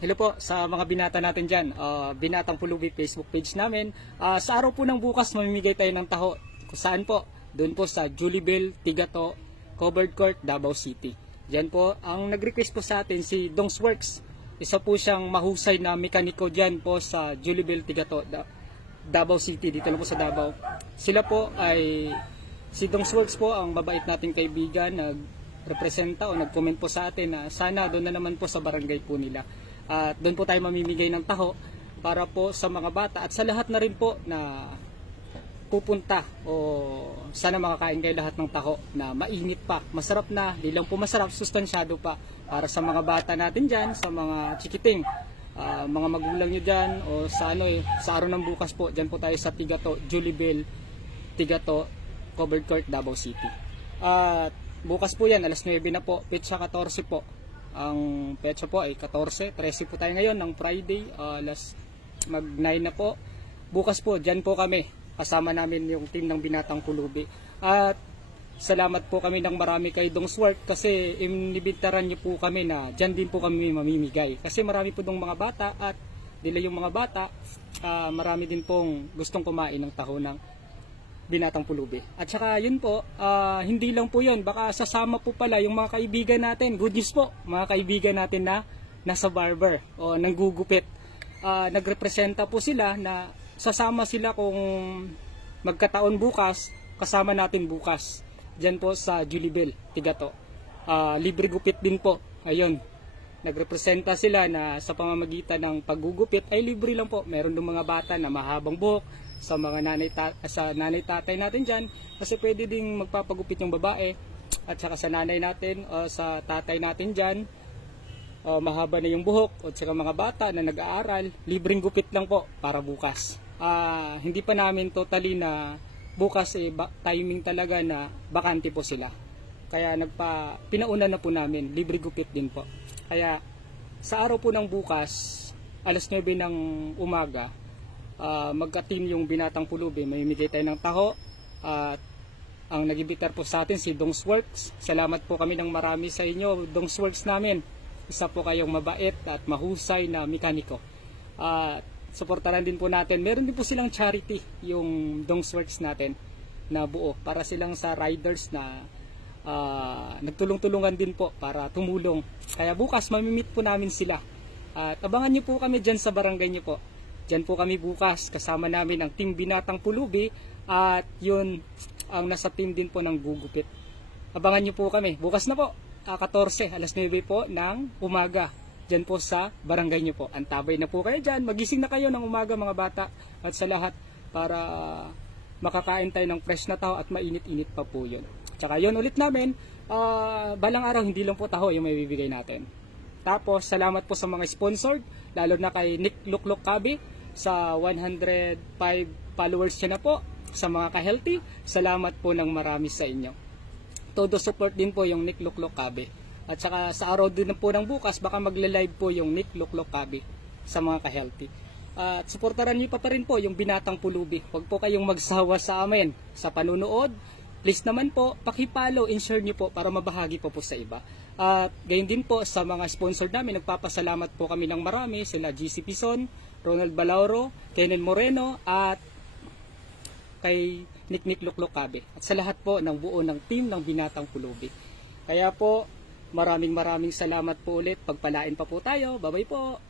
Hello po sa mga binata natin dyan, Binatang Pulubi Facebook page namin. Sa araw po ng bukas, mamimigay tayo ng taho. Kung saan po? Doon po sa Julibel, Tigato, Covered Court, Davao City. Diyan po, ang nag-request po sa atin si Dongs Works. Isa po siyang mahusay na mekaniko dyan po sa Julibel, Tigato, Davao City. Dito lang po sa Davao. Sila po ay, si Dongs Works po, ang mabait nating kaibigan, nag-representa o nag-comment po sa atin na sana doon na naman po sa barangay po nila. At doon po tayo mamimigay ng taho para po sa mga bata at sa lahat na rin po na pupunta o sana makakain kayo lahat ng taho na mainit pa, masarap na, di lang po masarap, sustansyado pa para sa mga bata natin dyan, sa mga chikiting, mga magulang nyo dyan o sa sa araw ng bukas po, dyan po tayo sa Tigato, Julibel, Tigato, Covered Court, Davao City. At bukas po yan, alas 9 na po, petsa 14 po. Ang petsa po ay 14, 13 po tayo ngayon ng Friday, mag 9 na po. Bukas po, dyan po kami. Kasama namin yung team ng Binatang Pulubi. At salamat po kami ng marami kay Dongs Works kasi inibitaran niyo po kami na dyan din po kami mamimigay. Kasi marami po dong mga bata at nila yung mga bata, marami din pong gustong kumain ng taho ng Binatang Pulubi. At saka yun po, hindi lang po yun, baka sasama po pala yung mga kaibigan natin. Good news po, mga kaibigan natin na nasa barber o nanggugupit. Nagrepresenta po sila na sasama sila kung magkataon bukas, kasama natin bukas. Diyan po sa Julibel, Tigato. Libre gupit din po. Ayun, nagrepresenta sila na sa pamamagitan ng paggugupit ay libre lang po. Meron ng mga bata na mahabang buhok, sa mga nanay tatay natin dyan, kasi pwede ding magpapagupit yung babae, at saka sa nanay natin o sa tatay natin dyan, mahaba na yung buhok, at saka mga bata na nag-aaral, libreng gupit lang po para bukas. Hindi pa namin totally na bukas timing talaga na bakante po sila, kaya pinauna na po namin, libre gupit din po. Kaya sa araw po ng bukas, alas 9 ng umaga, magka-team yung Binatang Pulubi, mamimigay tayo ng taho at ang nag-ibitar po sa atin si Dongs Works. Salamat po kami ng marami sa inyo, Dongs Works namin. Isa po kayong mabait at mahusay na mekaniko. Suportahan din po natin. Meron din po silang charity yung Dongs Works natin na buo para silang sa riders na nagtulong-tulungan din po para tumulong. Kaya bukas mamimit po namin sila. At abangan nyo po kami dyan sa barangay nyo po. Diyan po kami bukas, kasama namin ang Team Binatang Pulubi at yun ang nasa team din po ng gugupit. Abangan nyo po kami, bukas na po, 14, alas 9 po ng umaga. Diyan po sa barangay nyo po. Antabay na po kayo dyan, magising na kayo ng umaga mga bata at sa lahat para makakain tayo ng fresh na taho at mainit-init pa po yun. Tsaka yun ulit namin, balang araw hindi lang po taho yung may bibigay natin. Tapos salamat po sa mga sponsored, lalo na kay Nick Luklok Kabi, sa 105 followers niya na po, sa mga ka-healthy, salamat po ng marami sa inyo. Todo support din po yung Nick Luklok Kabi. At saka sa araw din po ng bukas, baka magle-live po yung Nick Luklok Kabi sa mga ka-healthy. At suportaran niyo pa rin po yung Binatang Pulubi. Huwag po kayong magsawa sa amin sa panunood. Please naman po, paki-follow and share niyo po para mabahagi po sa iba. At gayon din po sa mga sponsor namin, nagpapasalamat po kami ng marami, sila GC Pison, Ronald Balauro, Kenen Moreno, at kay Nick Luklok Kabe. At sa lahat po ng buo ng team ng Binatang Pulubi. Kaya po, maraming salamat po ulit. Pagpalain pa po tayo. Bye-bye po!